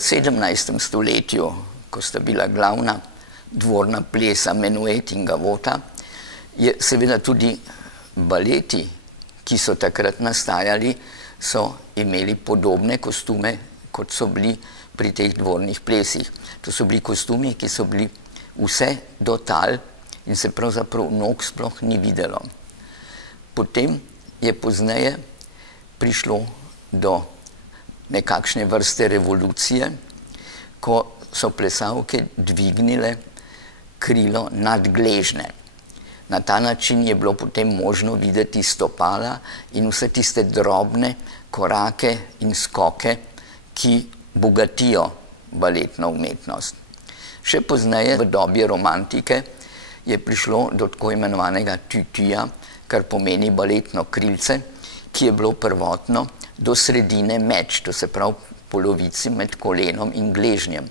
17. stoletju, ko sta bila glavna dvorna plesa menuet in gavota, je seveda tudi baleti, ki so takrat nastajali, so imeli podobne kostume, kot so bili pri teh dvornih plesih. To so bili kostumi, ki so bili vse do tal in se pravzaprav nog sploh ni videlo. Potem je pozneje prišlo do nekakšne vrste revolucije, ko so plesalke dvignile krilo nad gležne. Na ta način je bilo potem možno videti stopala in vse tiste drobne korake in skoke, ki bogatijo baletno umetnost. Še pozneje, v dobi romantike, je prišlo do tako imenovanega tutuja, kar pomeni baletno krilce, ki je bilo prvotno do sredine meč, to se pravi polovici med kolenom in gležnjem.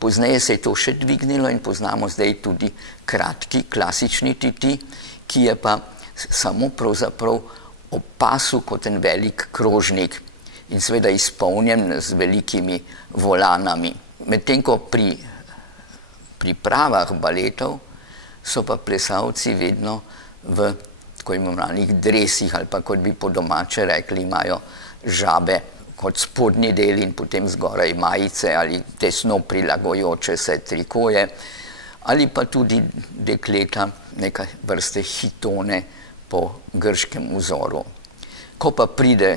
Pozneje se je to še dvignilo in poznamo zdaj tudi kratki, klasični tuti, ki je pa samo pravzaprav ob pasu kot en velik krožnik in seveda izpolnjen z velikimi volanami. Medtem ko pri pripravah baletov so pa plesalci vedno v tako imenovanih dresih ali pa, kot bi po domače rekli, imajo žabe kot spodnji del in potem zgoraj majice ali tesno prilagojoče se trikoje ali pa tudi dekleta neke vrste hitone po grškem vzoru. Ko pa pride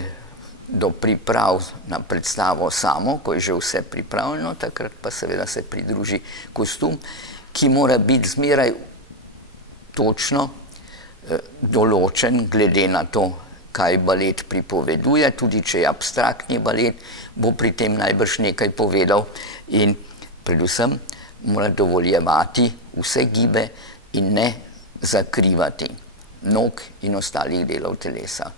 do priprav na predstavo samo, ko je že vse pripravljeno, takrat pa seveda se pridruži kostum, ki mora biti zmeraj točno določen glede na to, kaj balet pripoveduje, tudi če je abstraktni balet, bo pri tem najbrž nekaj povedal in predvsem mora dovoljevati vse gibe in ne zakrivati nog in ostalih delov telesa.